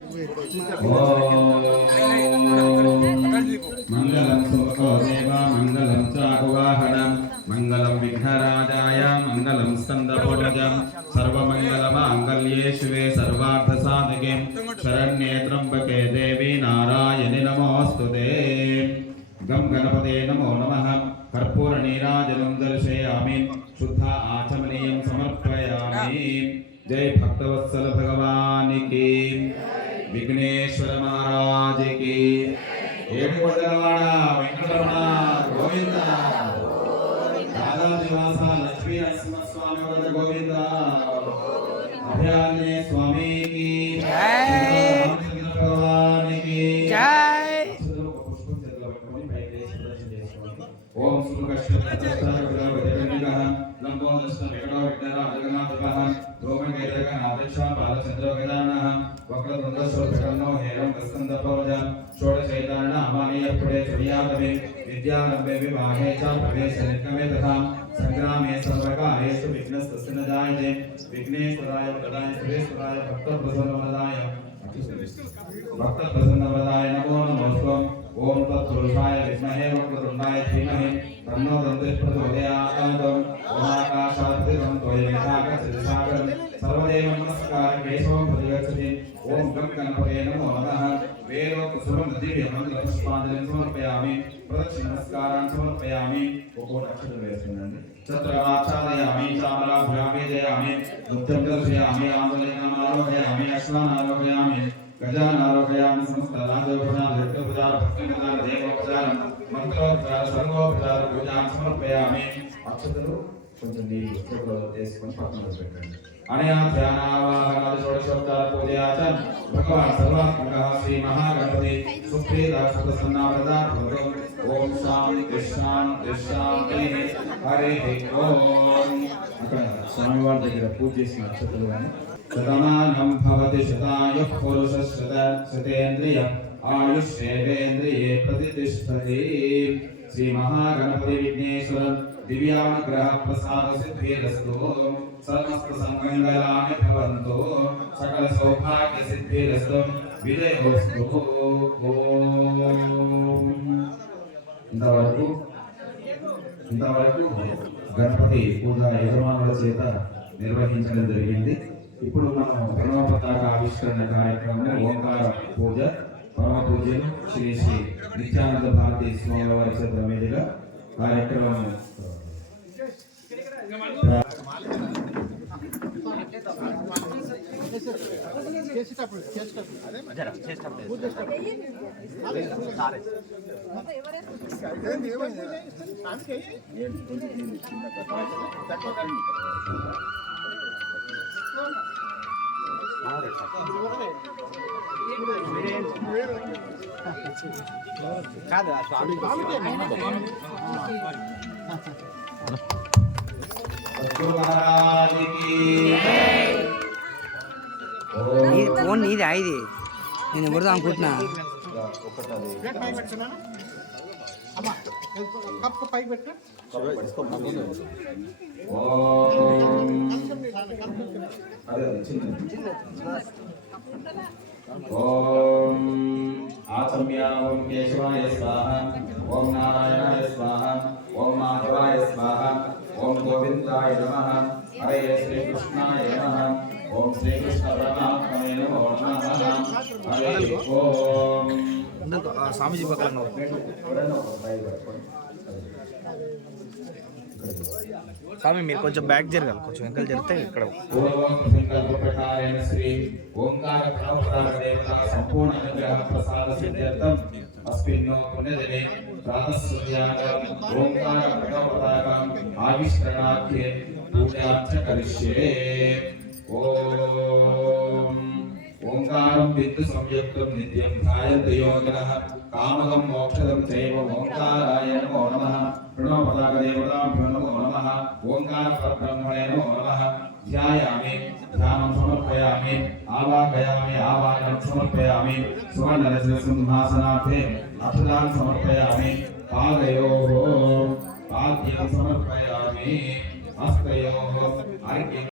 मंगलम सुमको देवा मंगलम चारुवाहनम मंगलम विघ्नराजाय मंगलम स्कंदपूर्वजम सर्वमंगलमांगल्ये शिवे सर्वार्थसाधके शरण्ये त्र्यंबके देवी नारायणि नमोस्तुते। गम गणपते नमो नमः। कर्पूर नीराजनं दर्शयामि शुद्ध आचमनीयं समर्पयामि। जय भक्तवत्सल भगवान की, विघ्नेश्वर महाराज की। ఏడుకొండలవాడ వెంకటరమణ గోవింద, రాధా నివాస లక్ష్మీ నరసింహస్వామి వరద గోవింద, అభయాంజనేయ స్వామి కి జై, భగవాన్ కి జై। ఓం సుఖశ్చత్రస్తరగణపతిర్నిగః లంబోదస్త వెంకటరమణ జగన్నాథః రోమకేతక నాదక్ష బాలచంద్రగదానః వక్రతుండస్వరకర్ణో హేరం స్కందపౌజం షోడశైతాన అమానీయపుడే శ్రీయాదవే విద్యారంభే వివాహే చ ప్రవేశ నిర్గమే తథా సంగ్రామే సర్వకార్యేషు విఘ్నస్తస్య న జాయతే। విఘ్నేశ్వరాయ వరదాయ సురేశ్వరాయ భక్తప్రసన్నవరదాయ నమో నమోస్తు। ఓం తత్పురుషాయ విద్మహే వక్రతుండాయ ధీమహి తన్నో దంతిః ప్రచోదయాత్। ఓమాకాశాద్భుతం త్వయేకాగ్రసిద్ధిసాగరం సర్వదేవ నమస్కారం కేశవం ప్రతిగచ్చతి। ఓం గం గణపతే నమో నమః। వేదోక్త సుగంధ దివ్య మంత్ర పుష్పాంజలిం సమర్పయామి। ప్రదక్షిణ నమస్కారాన్ని సమర్పయామి। ఒక్కొక్క అక్షరం వేస్తున్నాండి। ఛత్రమాచారయామి చామరాభ్యామి జయామి నృత్యం దర్శయామి ఆందోళనం ఆరోహయామి అశ్వాన్ ఆరోహయామి గజాన్ ఆరోహయామి సమస్త రాజోపచార ఋతుపచార భక్తిపచార దేవోపచారం మంత్రోపచార సర్వోపచార పూజాం సమర్పయామి। అక్షతలు కొంచెం నీళ్ళు చేతిలో తీసుకొని పక్కన పెట్టండి। అనయా ధ్యానావాహనాది షోడశోపచార పూజయాచ భగవాన్ సర్వాత్మకః శ్రీ మహాగణపతి సుప్రీతాక్షత సన్నావృతాత్మకం। ఓం శాంతి శాంతి శాంతి హరి ఓం। అక్కడ స్వామివారి దగ్గర పూజ చేసిన అక్షతలు కానీ శతమానం భవతి శతాయుః పురుషः శతేంద్రియం ఆయుష్యేవేంద్రియే ప్రతిష్ఠతి। శ్రీ మహాగణపతి విఘ్నేశ్వర దివ్యానుగ్రహ ప్రసాద సిద్ధిరస్తు। సమస్త సంగళాని భవంతు సకల సౌభాగ్య సిద్ధిరస్తు విజయోస్తు। ఇంతవరకు గణపతి పూజ యజమానుల చేత నిర్వహించడం జరిగింది। ఇప్పుడు మనం ప్రణవ పతాక ఆవిష్కరణ కార్యక్రమం ఓంకార పూజ పరమ పూజలు శ్రీ శ్రీ నిత్యానంద భారతి స్వామి వారి చేత మీదుగా కార్యక్రమం ఫోన్ నీది ఇది నేను ఎవరిదో అనుకుంటున్నా। ఓం ఆచమ్య ఓం కేశవాయ స్వాహ ఓం నారాయణాయ స్వాహ ఓం మాధవాయ స్వాహ ఓం గోవిందాయ నమః। హరే శ్రీకృష్ణాయ నమః। ఓం శ్రీకృష్ణ పరమాత్మనే నమో నమః। హరే ఓం స్వామిజీ పక్కన స్వామి మీరు కొంచెం బ్యాక్ జరగాలి, కొంచెం వెనకాల జరిగితే ఇక్కడ శ్రీ ఓంకార దేవత సంపూర్ణ అనుగ్రహ ప్రసాద సిద్ధ్యర్థం అస్మిన్నో పుణ్యదినే ప్రాతస్సూర్యాగం ఓంకార పతాకం ఆవిష్కరణార్థే పూజార్చ కరిష్యే। ఓం ఓంకారం విద్యు సంయుక్తం నిత్యం ధ్యాయంతి యోగినః కామగం మోక్షదం చైవ ఓంకారాయ నమో నమః। ప్రణవ పతాక దేవతాభ్యో నమో నమః। ఓంకార పరబ్రహ్మణే నమో నమః। ధ్యాయామి ధ్యానం సమర్పయామి ఆవాహయామి ఆవాహనం సమర్పయామి। సువర్ణరజత సింహాసనార్థే అక్షతాన్ సమర్పయామి। పాదయోః పాద్యం సమర్పయామి। హస్తయోః అర్ఘ్యం